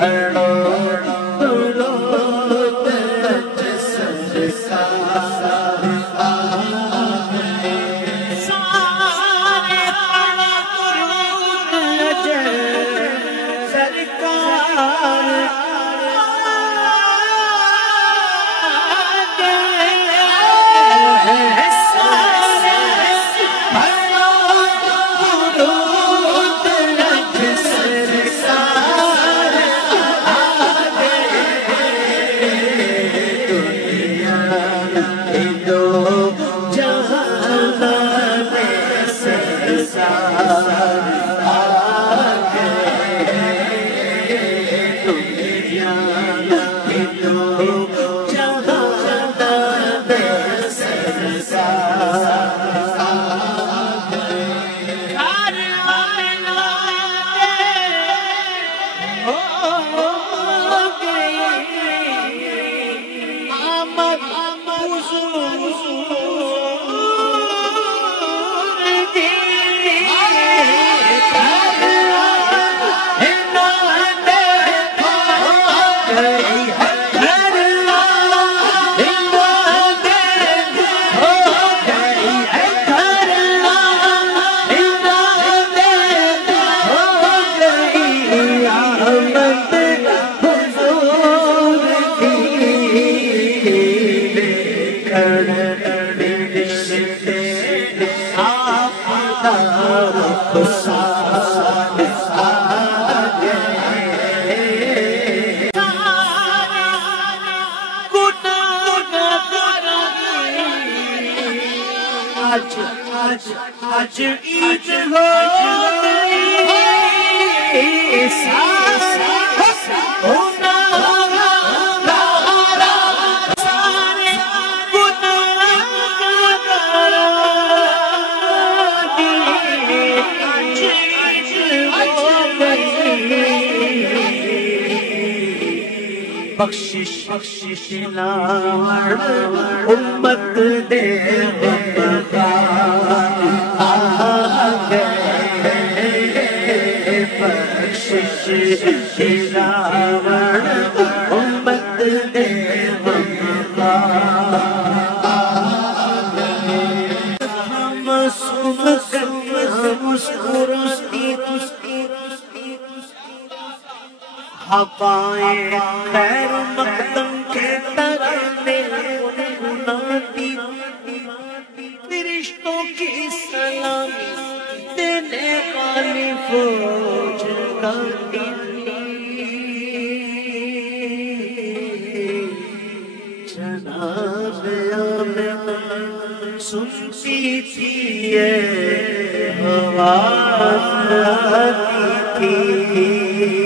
پڑھو درود سرکار آ گئے سارے پڑھو درود سرکار آج عید ہو گئی سارے بخشش بخشش نار امت دے بخشش نار امت دے ہوائیں خیر مقدم کے ترانے گنگناتی فرشتوں کی سلامی دینے والی فوج گاتی جناب آمنہ سنتی تھی یہ آواز آتی تھی